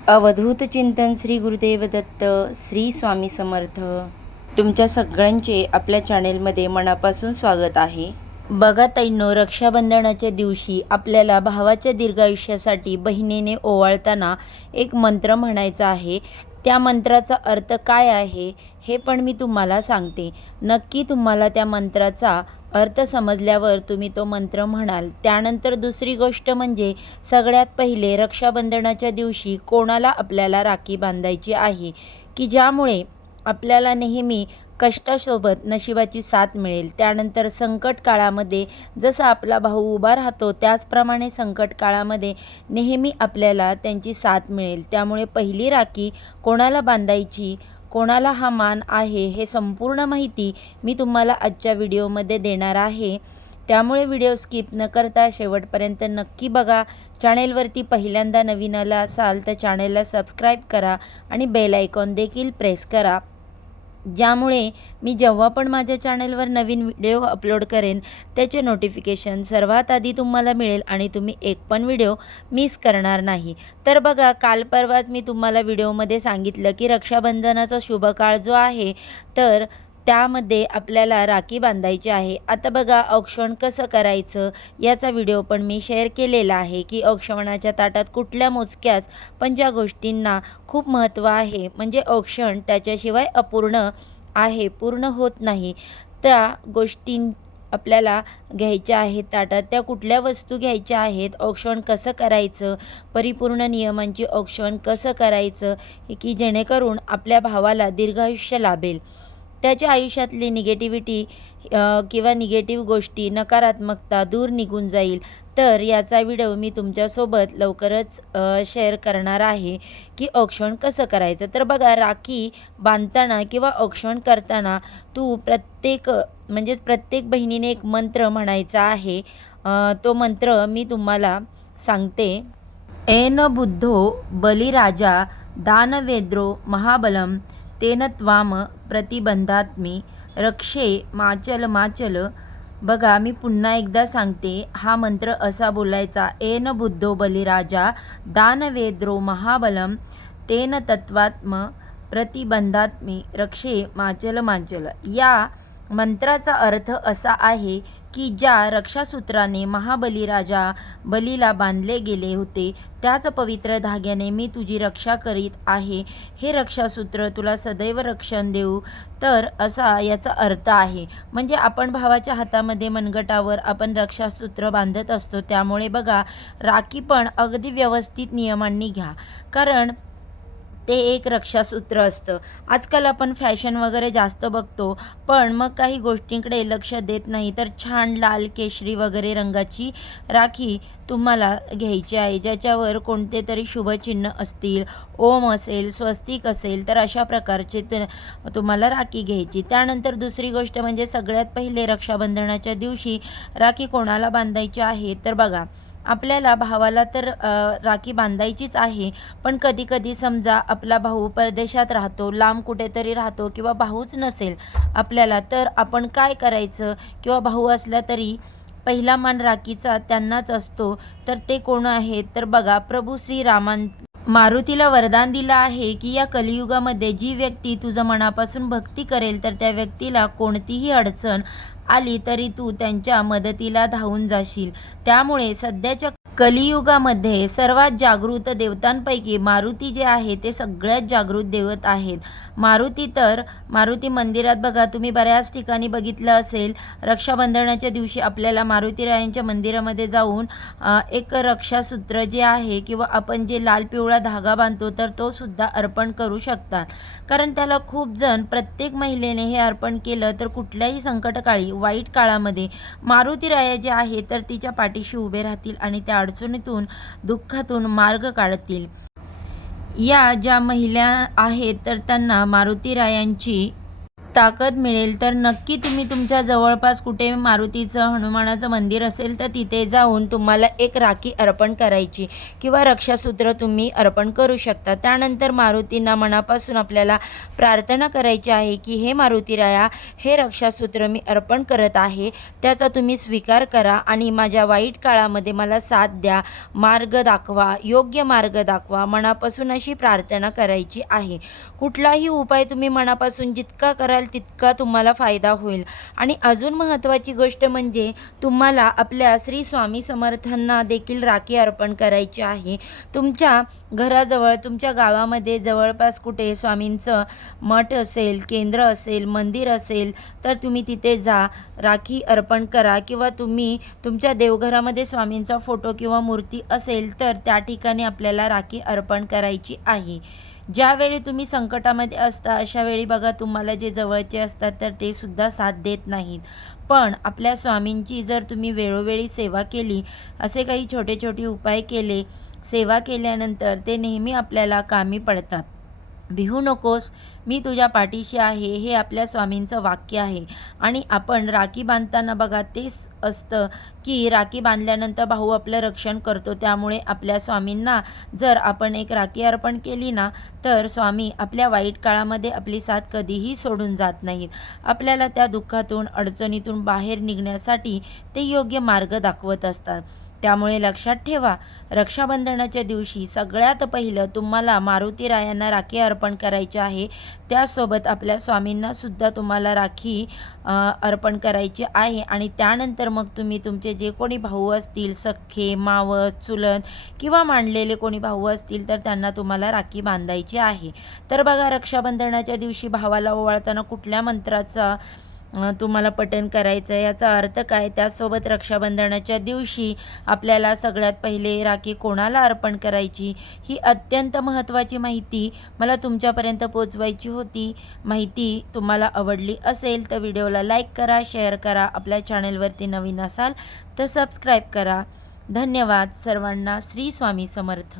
अवधूत चिंतन श्री गुरुदेव दत्त श्री स्वामी समर्थ. तुमच्या सगळ्यांचे आपल्या चॅनेलमध्ये मनापासून स्वागत आहे. बघा ताईंनो, रक्षाबंधनाच्या दिवशी आपल्याला भावाच्या दीर्घायुष्यासाठी बहिणीने ओवाळताना एक मंत्र म्हणायचा आहे. त्या मंत्राचा अर्थ काय आहे हे पण मी तुम्हाला सांगते. नक्की तुम्हाला त्या मंत्राचा अर्थ समजल्यावर तुम्ही तो मंत्र म्हणाल. त्यानंतर दुसरी गोष्ट म्हणजे सगळ्यात पहिले रक्षाबंधनाच्या दिवशी कोणाला आपल्याला राखी बांधायची आहे की ज्यामुळे आपल्याला नेहमी कष्टासोबत नशिबाची साथ मिळेल. त्यानंतर संकट काळामध्ये जसा आपला भाऊ उभा राहतो त्याचप्रमाणे संकट काळामध्ये नेहमी आपल्याला त्यांची साथ मिळेल. त्यामुळे पहिली राखी कोणाला बांधायची, कोणाला हा मान आहे, हे संपूर्ण माहिती मी तुम्हाला आजच्या व्हिडिओमध्ये देणार आहे. त्यामुळे व्हिडिओ स्किप न करता शेवटपर्यंत नक्की बघा. चॅनेलवरती पहिल्यांदा नवीन आला असाल तर चॅनेलला सबस्क्राईब करा आणि बेल आयकॉन देखील प्रेस करा, ज्यामुळे मी जेव्हा पण माझ्या चॅनेलवर नवीन व्हिडिओ अपलोड करेन त्याचे नोटिफिकेशन सर्वात आधी तुम्हाला मिळेल आणि तुम्ही एक पण व्हिडिओ मिस करणार नाही. तर बघा, काल परवाच मी तुम्हाला व्हिडिओमध्ये सांगितलं की रक्षाबंधनाचा शुभ काळ जो आहे तर त्यामध्ये आपल्याला राखी बांधायची आहे. आता बघा, औक्षण कसं करायचं याचा व्हिडिओ पण मी शेअर केलेला आहे की औक्षणाच्या ताटात कुठल्या मोजक्याच पण ज्या गोष्टींना खूप महत्त्व आहे, म्हणजे औक्षण त्याच्याशिवाय अपूर्ण आहे, पूर्ण होत नाही. त्या गोष्टी आपल्याला घ्यायच्या आहेत ताटात. त्या कुठल्या वस्तू घ्यायच्या आहेत, औक्षण कसं करायचं, परिपूर्ण नियमांची औक्षण कसं करायचं की जेणेकरून आपल्या भावाला दीर्घायुष्य लाभेल, त्याच्या आयुष्यातली निगेटिव्हिटी किंवा निगेटिव्ह गोष्टी, नकारात्मकता दूर निघून जाईल. तर याचा व्हिडिओ मी तुमच्यासोबत लवकरच शेअर करणार आहे की औक्षण कसं करायचं. तर बघा, राखी बांधताना किंवा औक्षण करताना प्रत्येक बहिणीने एक मंत्र म्हणायचा आहे. तो मंत्र मी तुम्हाला सांगते. एन बुद्धो बलिराजा दानवेद्रो महाबलम तेन त्वाम प्रतिबंधात्मी रक्षे माचल माचल. बघा, मी पुन्हा एकदा सांगते. हा मंत्र असा बोलायचा. एन बुद्धो बलिराजा दानवेद्रो महाबलम तेन तत्वात्म प्रतिबंधात्मी रक्षे माचल माचल. या मंत्राचा अर्थ असा आहे की ज्या रक्षासूत्राने महाबलीराजा बलीला बांधले गेले होते त्याच पवित्र धाग्याने मी तुझी रक्षा करीत आहे. हे रक्षासूत्र तुला सदैव रक्षण देऊ. तर असा याचा अर्थ आहे. म्हणजे आपण भावाच्या हातामध्ये मनगटावर आपण रक्षासूत्र बांधत असतो. त्यामुळे बघा, राखी पण अगदी व्यवस्थित नियमांनी घ्या, कारण ते एक रक्षासूत्र असतं. आजकाल आपण फॅशन वगैरे जास्त बघतो, पण मग काही गोष्टींकडे लक्ष देत नाही. तर छान लाल, केशरी वगैरे रंगाची राखी तुम्हाला घ्यायची आहे, ज्याच्यावर कोणते तरी शुभचिन्ह असतील, ओम असेल, स्वस्तिक असेल, तर अशा प्रकारचे तुम्हाला राखी घ्यायची. त्यानंतर दुसरी गोष्ट म्हणजे सगळ्यात पहिले रक्षाबंधनाच्या दिवशी राखी कोणाला बांधायची आहे. तर बघा, आपल्याला भावाला तर राखी बांधायचीच आहे, पण कधीकधी समजा आपला भाऊ परदेशात राहतो, लांब कुठेतरी राहतो किंवा भाऊच नसेल आपल्याला, तर आपण काय करायचं, किंवा भाऊ असला तरी पहिला मान राखीचा त्यांनाच असतो. तर ते कोण आहेत, तर बघा, प्रभू श्रीरामान मारुतीला वरदान दिलं आहे की या कलियुगामध्ये जी व्यक्ती तुझं मनापासून भक्ती करेल तर त्या व्यक्तीला कोणतीही अडचण आली तरी तू त्यांच्या मदतीला धावून जाशील. त्यामुळे सध्याच्या कलियुगामध्ये सर्वात जागृत देवतांपैकी मारुती जे आहे ते सगळ्यात जागृत देवत आहेत. मारुती मंदिरात बघा, तुम्ही बऱ्याच ठिकाणी बघितलं असेल, रक्षाबंधनाच्या दिवशी आपल्याला मारुतीरायांच्या मंदिरामध्ये जाऊन एक रक्षासूत्र जे आहे किंवा आपण जे लाल पिवळा धागा बांधतो तर तो सुद्धा अर्पण करू शकतात. कारण त्याला खूप जण, प्रत्येक महिलेने हे अर्पण केलं तर कुठल्याही संकटकाळी, वाईट काळामध्ये मारुतीराया जे आहे तर तिच्या पाठीशी उभे राहतील आणि त्या अडचणीतून, दुःखातून मार्ग काढतील. या ज्या महिला आहेत तर त्यांना मारुतीरायांची ताकद मिळेल तर नक्की तुम्ही तुमच्या जवळपास कुठे मारुतीचं हनुमानाचं मंदिर असेल तर तिथे जाऊन तुम्हाला एक राखी अर्पण करायची किंवा रक्षासूत्र तुम्ही अर्पण करू शकता। त्यानंतर मारुतींना मनापासून आपल्याला प्रार्थना करायची आहे की हे मारुतीराया, हे रक्षासूत्र मी अर्पण करत आहे, त्याचा तुम्ही स्वीकार करा आणि माझ्या वाईट काळामध्ये मला साथ द्या, मार्ग दाखवा, योग्य मार्ग दाखवा, मनापासून अशी प्रार्थना करायची आहे। कुठलाही उपाय तुम्ही मनापासून जितका कराल तितका तुम्हाला फायदा होईल। आणि अजून महत्त्वाची गोष्ट म्हणजे तुम्हाला आपल्या श्री स्वामी समर्थांना देखील राखी अर्पण करायची आहे। तुमच्या घराजवळ, तुमच्या गावामध्ये जवळपास कुठे स्वामींचं मठ असेल, केंद्र असेल, मंदिर असेल तर तुम्ही तिथे जा, राखी अर्पण करा किंवा तुम्ही तुमच्या देवघरामध्ये स्वामींचा फोटो किंवा मूर्ती असेल तर त्या ठिकाणी आपल्याला राखी अर्पण करायची आहे। ज्यावेळी तुम्ही संकटामध्ये असता अशा वेळी बघा तुम्हाला जे जवळचे असतात तर ते सुद्धा साथ देत नाहीत, पण आपल्या स्वामींची जर तुम्ही वेळोवेळी सेवा केली, असे काही छोटे छोटे उपाय केले, सेवा केल्यानंतर ते नेहमी आपल्याला कामी पडतात। भिवू नकोस, मी तुझ्या पाठीशी आहे, हे आपल्या स्वामींचं वाक्य आहे। आणि आपण राखी बांधताना बघा तेच असतं की राखी बांधल्यानंतर भाऊ आपलं रक्षण करतो, त्यामुळे आपल्या स्वामींना जर आपण एक राखी अर्पण केली ना तर स्वामी आपल्या वाईट काळामध्ये आपली साथ कधीही सोडून जात नाहीत। आपल्याला त्या दुःखातून, अडचणीतून बाहेर निघण्यासाठी ते योग्य मार्ग दाखवत असतात। त्यामुळे लक्षात ठेवा, रक्षाबंधनाच्या दिवशी सगळ्यात पहिलं तुम्हाला मारुतीरायांना राखी अर्पण करायची आहे, त्यासोबत आपल्या स्वामींनासुद्धा तुम्हाला राखी अर्पण करायची आहे। आणि त्यानंतर मग तुम्ही तुमचे जे कोणी भाऊ असतील, सख्खे, मावस, चुलत किंवा मानलेले कोणी भाऊ असतील तर त्यांना तुम्हाला राखी बांधायची आहे। तर बघा, रक्षाबंधनाच्या दिवशी भावाला ओवाळताना कुठल्या मंत्राचा तुम्हाला पठण करायचं आहे, याचा अर्थ काय, त्यासोबत रक्षाबंधनाच्या दिवशी आपल्याला सगळ्यात पहिले राखी कोणाला अर्पण करायची, ही अत्यंत महत्त्वाची माहिती मला तुमच्यापर्यंत पोचवायची होती। माहिती तुम्हाला आवडली असेल तर व्हिडिओला लाईक करा, शेअर करा, आपल्या चॅनलवरती नवीन असाल तर सबस्क्राईब करा। धन्यवाद सर्वांना। श्री स्वामी समर्थ।